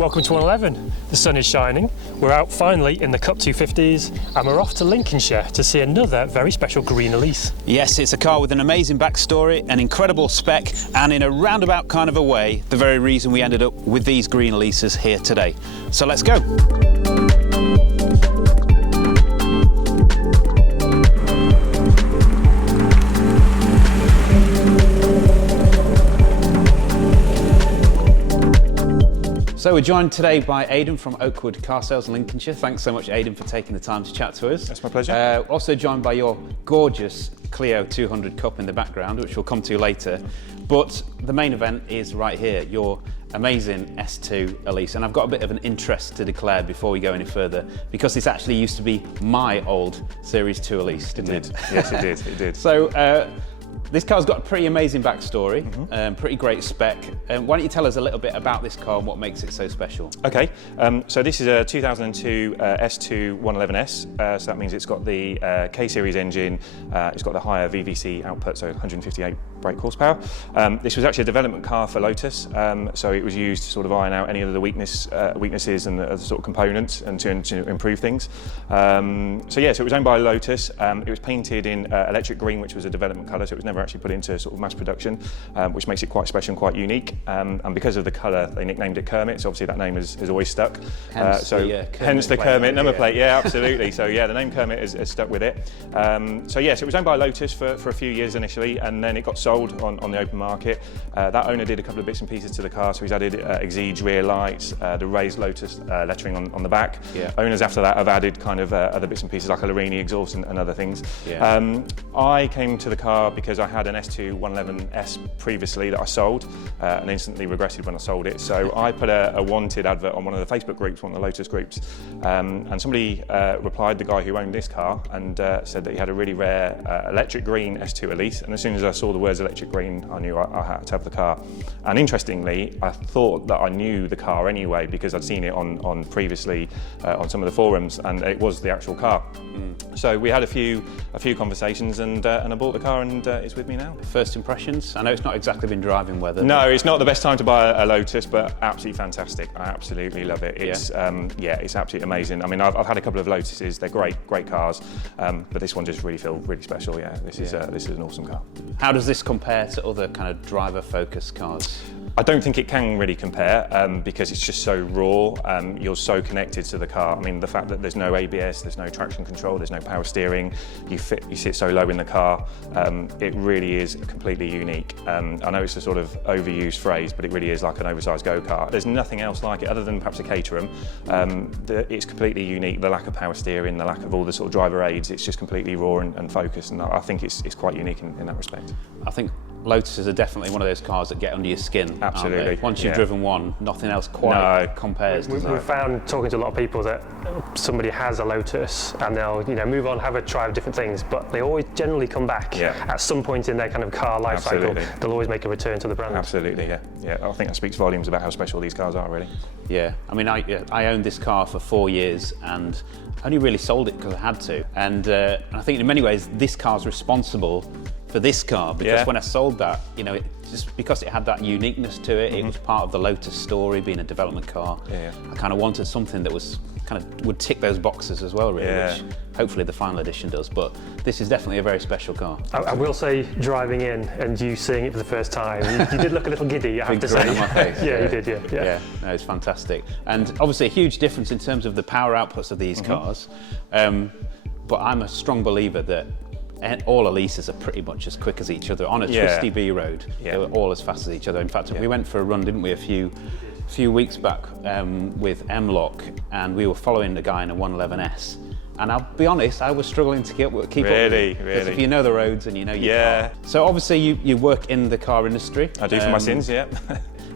welcome to 111. The sun is shining, we're out finally in the Cup 250s and we're off to Lincolnshire to see another very special green Elise. Yes, it's a car with an amazing backstory, an incredible spec, and in a roundabout kind of a way, the very reason we ended up with these green Elises here today. So let's go. So we're joined today by Aiden from Oakwood Car Sales in Lincolnshire. Thanks so much, Aiden, for taking the time to chat to us. That's my pleasure. Also joined by your gorgeous Clio 200 Cup in the background, which we'll come to later. But the main event is right here, your amazing S2 Elise. And I've got a bit of an interest to declare before we go any further, because this actually used to be my old Series 2 Elise, didn't it? Yes, it did. It did. So, this car's got a pretty amazing backstory, pretty great spec. Why don't you tell us a little bit about this car and what makes it so special? Okay, so this is a 2002 S2 111S, so that means it's got the K-Series engine, it's got the higher VVC output, so 158 brake horsepower. This was actually a development car for Lotus, so it was used to sort of iron out any of the weaknesses and the other sort of components and to improve things. So yeah, so it was owned by Lotus. It was painted in electric green, which was a development colour, so it was never actually put into sort of mass production, which makes it quite special and quite unique. And because of the colour, they nicknamed it Kermit, so obviously that name has always stuck. Hence the Kermit number plate, yeah, absolutely. So yeah, the name Kermit has stuck with it. So yes, it was owned by Lotus for a few years initially, and then it got sold on the open market. That owner did a couple of bits and pieces to the car, so he's added Exige rear lights, the raised Lotus lettering on the back. Yeah. Owners after that have added kind of other bits and pieces like a Larini exhaust and other things. Yeah. I came to the car because I had an S2 111S previously that I sold and instantly regretted when I sold it. So I put a wanted advert on one of the Facebook groups, one of the Lotus groups, and somebody replied, the guy who owned this car, and said that he had a really rare electric green S2 Elise. And as soon as I saw the words electric green, I knew I had to have the car. And interestingly, I thought that I knew the car anyway because I'd seen it on previously on some of the forums, and it was the actual car. So we had a few conversations, and I bought the car, and it's with me now. First impressions? I know it's not exactly been driving weather. No, it's not the best time to buy a Lotus, but absolutely fantastic. I absolutely love it. It's it's absolutely amazing. I mean, I've had a couple of Lotuses. They're great cars, but this one just really feels really special. Yeah, this is an awesome car. How does this compare to other kind of driver-focused cars? I don't think it can really compare because it's just so raw. You're so connected to the car. I mean, the fact that there's no ABS, there's no traction control, there's no power steering, you sit so low in the car, it really is completely unique. I know it's a sort of overused phrase, but it really is like an oversized go-kart. There's nothing else like it other than perhaps a Caterham. It's completely unique, the lack of power steering, the lack of all the sort of driver aids, it's just completely raw and focused, and I think it's quite unique in that respect. I think Lotuses are definitely one of those cars that get under your skin. Absolutely. Once you've driven one, nothing else quite compares. We've found, talking to a lot of people, that somebody has a Lotus and they'll move on, have a try of different things, but they always generally come back at some point in their kind of car life cycle. They'll always make a return to the brand. Absolutely, yeah. I think that speaks volumes about how special these cars are, really. Yeah, I mean, I owned this car for 4 years and only really sold it because I had to. And I think in many ways, this car's responsible for this car, because when I sold that, just because it had that uniqueness to it, it was part of the Lotus story, being a development car. I kind of wanted something that was kind of would tick those boxes as well, really, which hopefully the final edition does. But this is definitely a very special car. I will say, driving in and you seeing it for the first time, you did look a little giddy, I have to say. On my face. You did, yeah. No, it's fantastic. And obviously a huge difference in terms of the power outputs of these cars. But I'm a strong believer that all Elises are pretty much as quick as each other. On a twisty B road, they were all as fast as each other. In fact, we went for a run, didn't we, a few weeks back with M-Lock, and we were following the guy in a 111S. And I'll be honest, I was struggling to keep up with it. Because if you know the roads and you know your car. So obviously you work in the car industry. I do for my sins, yeah.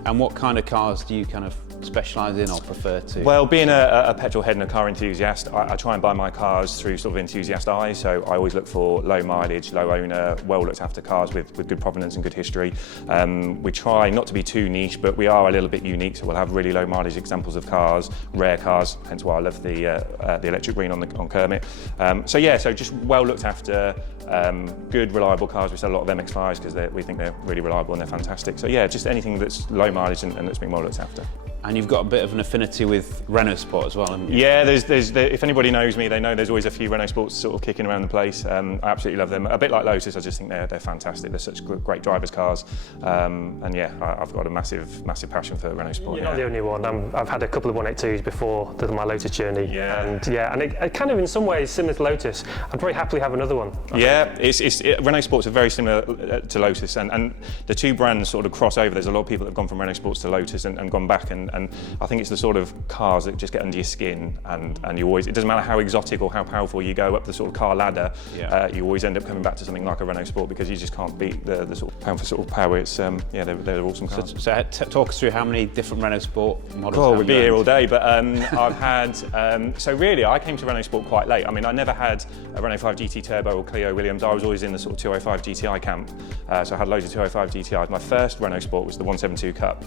And what kind of cars do you kind of specialise in or prefer to? Well, being a petrol head and a car enthusiast, I try and buy my cars through sort of enthusiast eyes. So I always look for low mileage, low owner, well looked after cars with good provenance and good history. We try not to be too niche, but we are a little bit unique. So we'll have really low mileage examples of cars, rare cars, hence why I love the electric green on Kermit. So just well looked after, good reliable cars. We sell a lot of MX-5s because we think they're really reliable and they're fantastic. So yeah, just anything that's low mileage and that's being well looked after. And you've got a bit of an affinity with Renault Sport as well, haven't you? Yeah, if anybody knows me, they know there's always a few Renault Sports sort of kicking around the place. I absolutely love them. A bit like Lotus, I just think they're fantastic. They're such great drivers' cars. And yeah, I've got a massive passion for Renault Sport. You're not the only one. I've had a couple of 182s before my Lotus journey. Yeah. And it kind of in some ways similar to Lotus. I'd very happily have another one. Yeah, Renault Sports are very similar to Lotus, and the two brands sort of cross over. There's a lot of people that have gone from Renault Sports to Lotus and gone back, and I think it's the sort of cars that just get under your skin, and you always, it doesn't matter how exotic or how powerful you go up the sort of car ladder, you always end up coming back to something like a Renault Sport because you just can't beat the sort of pound for sort of power. It's they're awesome cars. So talk us through how many different Renault Sport models. Oh, we'd be here all day, but I've had so really I came to Renault Sport quite late. I mean, I never had a Renault 5 GT Turbo or Clio Williams. I was always in the sort of 205 GTI camp, so I had loads of 205 GTIs. My first Renault Sport was the 172 Cup.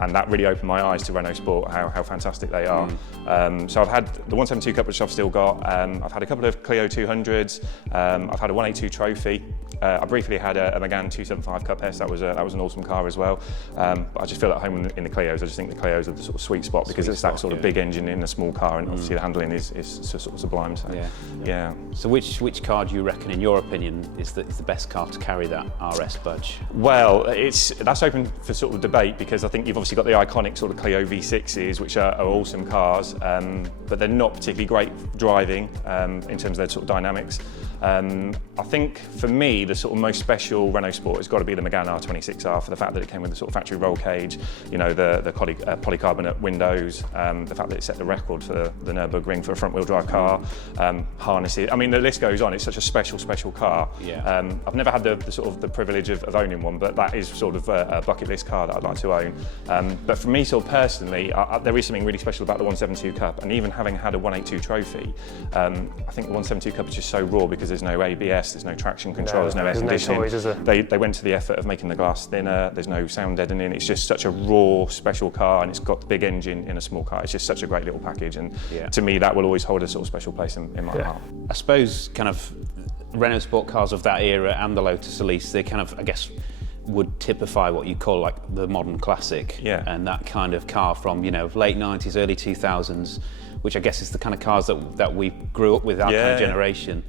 And that really opened my eyes to Renault Sport, how fantastic they are. So I've had the 172 Cup, which I've still got. I've had a couple of Clio 200s. I've had a 182 Trophy. I briefly had a Megane 275 Cup S. That was an awesome car as well. But I just feel at home in the Clios. I just think the Clios are the sort of sweet spot because it's that sort of big engine in a small car, and obviously the handling is sort of sublime. So, yeah. So which car do you reckon, in your opinion, is the best car to carry that RS badge? Well, that's open for sort of debate because I think you've obviously got the iconic sort of Clio V6s, which are awesome cars, but they're not particularly great driving in terms of their sort of dynamics. I think for me, the sort of most special Renault Sport has got to be the Megane R26R for the fact that it came with the sort of factory roll cage, you know, the polycarbonate windows, the fact that it set the record for the Nürburgring for a front-wheel drive car, harnesses. I mean, the list goes on. It's such a special car. Yeah. I've never had the sort of the privilege of owning one, but that is sort of a bucket list car that I'd like to own. But for me, sort of personally, there is something really special about the 172 Cup, and even having had a 182 Trophy, I think the 172 Cup is just so raw because there's no ABS, there's no traction control, there's no air conditioning. No toys, is there? They went to the effort of making the glass thinner, there's no sound deadening. It's just such a raw, special car, and it's got the big engine in a small car. It's just such a great little package, and to me, that will always hold a sort of special place in my heart. I suppose kind of Renault Sport cars of that era and the Lotus Elise, they kind of, I guess, would typify what you call like the modern classic, and that kind of car from, you know, late 90s, early 2000s, which I guess is the kind of cars that we grew up with, our kind of generation.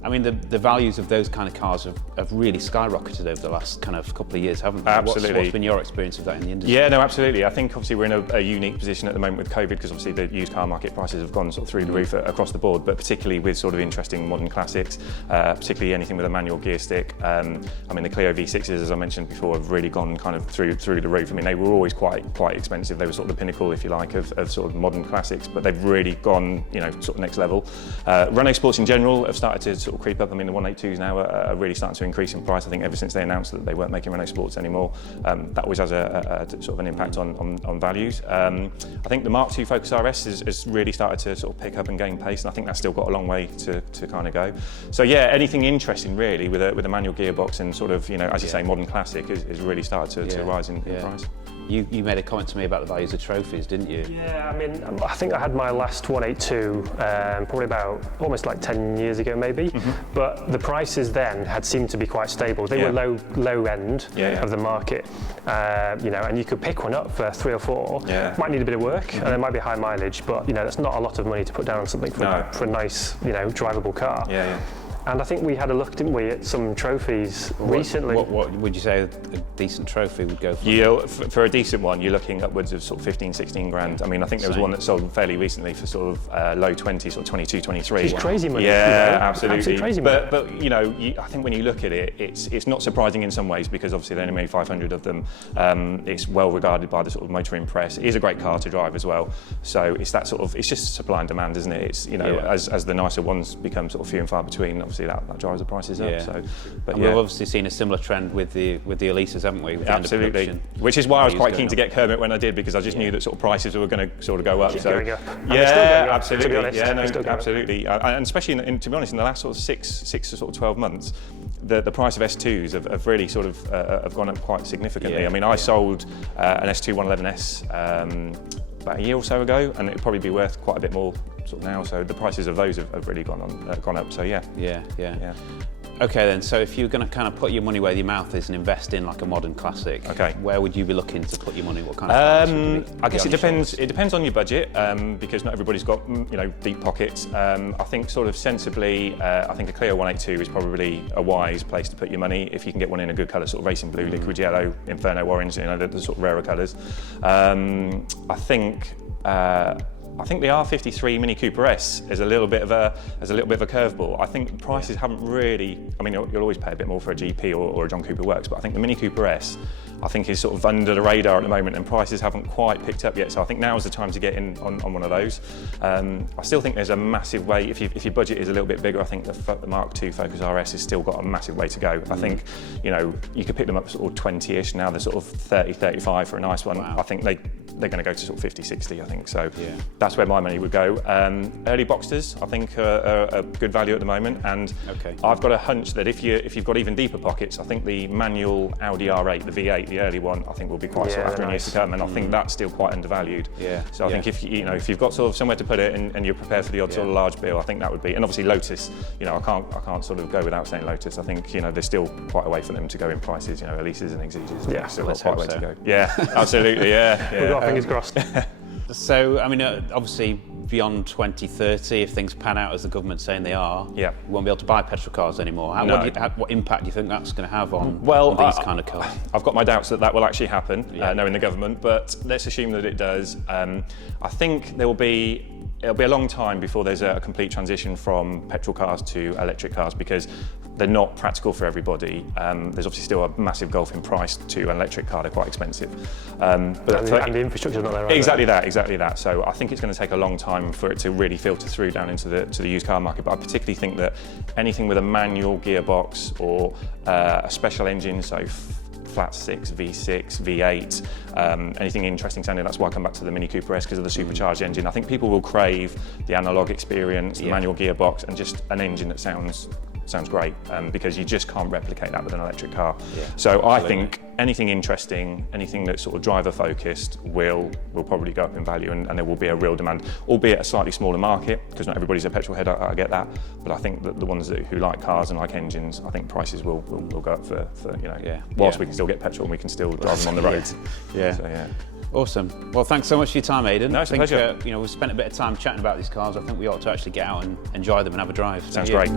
I mean, the values of those kind of cars have really skyrocketed over the last kind of couple of years, haven't they? Absolutely. What's been your experience of that in the industry? Yeah, no, absolutely. I think obviously we're in a unique position at the moment with COVID because obviously the used car market prices have gone sort of through the roof across the board, but particularly with sort of interesting modern classics, particularly anything with a manual gear stick. I mean, the Clio V6s, as I mentioned before, have really gone kind of through the roof. I mean, they were always quite expensive. They were sort of the pinnacle, if you like, of sort of modern classics, but they've really gone, you know, sort of next level. Renault Sports in general have started to sort of creep up. I mean, the 182s now are really starting to increase in price. I think ever since they announced that they weren't making Renault Sports anymore, that always has a sort of an impact on values. I think the Mark II Focus RS has really started to sort of pick up and gain pace, and I think that's still got a long way to kind of go. So yeah, anything interesting really with a manual gearbox and sort of, you know, as you say, modern classic is really started to rise in price. You made a comment to me about the values of trophies, didn't you? Yeah, I mean, I think I had my last 182 probably about almost like 10 years ago maybe, but the prices then had seemed to be quite stable. They were low end of the market, you know, and you could pick one up for 3 or 4. Might need a bit of work, and it might be high mileage, but you know, that's not a lot of money to put down on something for a nice, you know, drivable car. And I think we had a look, didn't we, at some trophies recently. What would you say a decent trophy would go for? Yeah, for a decent one, you're looking upwards of sort of 15, 16 grand. I mean, I think there was one that sold fairly recently for sort of low 20s, sort of 22, 23. It's crazy money. Yeah, you know? absolutely. Crazy money. But you know, I think when you look at it, it's not surprising in some ways because obviously they only made 500 of them. It's well regarded by the sort of motoring press. It is a great car to drive as well. So it's that sort of, it's just supply and demand, isn't it? It's, you know, as the nicer ones become sort of few and far between, obviously that drives the prices up. So, but we've obviously seen a similar trend with the Elises, haven't we? With absolutely. Which is why I was quite keen to get Kermit when I did, because I just knew that sort of prices were going to sort of go up. Keep so going up. yeah, absolutely. To be honest, yeah, no, absolutely. And especially to be honest, in the last sort of six to sort of 12 months, the price of S2s have really sort of have gone up quite significantly. I mean, I sold an S2 111S about a year or so ago, and it'd probably be worth quite a bit more sort of now. So the prices of those have really gone up. So yeah. Okay then, so if you're going to kind of put your money where your mouth is and invest in like a modern classic, where would you be looking to put your money? What kind of cars would you be, I guess it depends. It depends on your budget, because not everybody's got deep pockets. I think sort of sensibly, I think a Clio 182 is probably a wise place to put your money if you can get one in a good colour, sort of racing blue, liquid yellow, inferno orange, the sort of rarer colours. I think the R53 Mini Cooper S is a little bit of a curveball. I think prices haven't really. I mean, you'll always pay a bit more for a GP or a John Cooper Works, but I think the Mini Cooper S, I think, is sort of under the radar at the moment, and prices haven't quite picked up yet. So I think now is the time to get in on one of those. I still think there's a massive way. If your budget is a little bit bigger, I think the Mark II Focus RS has still got a massive way to go. I think you could pick them up sort of 20-ish. Now they're sort of 30, 35 for a nice one. Wow. I think they're going to go to sort of 50, 60. I think so. Yeah. That's where my money would go. Early Boxsters, I think, are a good value at the moment, and I've got a hunch that if you've got even deeper pockets, I think the manual Audi R8, the V8, the early one, I think will be quite sought after in years to come, and I think that's still quite undervalued. Yeah. So I think if you've got sort of somewhere to put it and you're prepared for the odd sort of large bill, I think that would be. And obviously Lotus, I can't sort of go without saying Lotus. I think there's still quite a way for them to go in prices. Elises and Exeges. Yeah, still got quite a way to go. Yeah, absolutely. Yeah. We've got fingers crossed. So, I mean, obviously, beyond 2030, if things pan out as the government's saying they are, we won't be able to buy petrol cars anymore. What impact do you think that's going to have on these kind of cars? I've got my doubts that will actually happen, knowing the government, but let's assume that it does. I think it'll be a long time before there's a complete transition from petrol cars to electric cars, because they're not practical for everybody. There's obviously still a massive gulf in price to an electric car. They're quite expensive. And the infrastructure's not there either. Exactly that. So I think it's going to take a long time for it to really filter through down into the used car market. But I particularly think that anything with a manual gearbox or a special engine, so flat 6, V6, V8, anything interesting sounding. That's why I come back to the Mini Cooper S, because of the supercharged engine. I think people will crave the analog experience, the manual gearbox, and just an engine that sounds great, because you just can't replicate that with an electric car. So I think anything interesting, anything that's sort of driver focused will probably go up in value, and there will be a real demand, albeit a slightly smaller market, because not everybody's a petrol head, I get that, but I think that the ones who like cars and like engines, I think prices will go up for whilst we can still get petrol and we can still drive them on the roads. Awesome. Well, thanks so much for your time, Aiden. No, it's a pleasure. We've spent a bit of time chatting about these cars. I think we ought to actually get out and enjoy them and have a drive. Sounds great.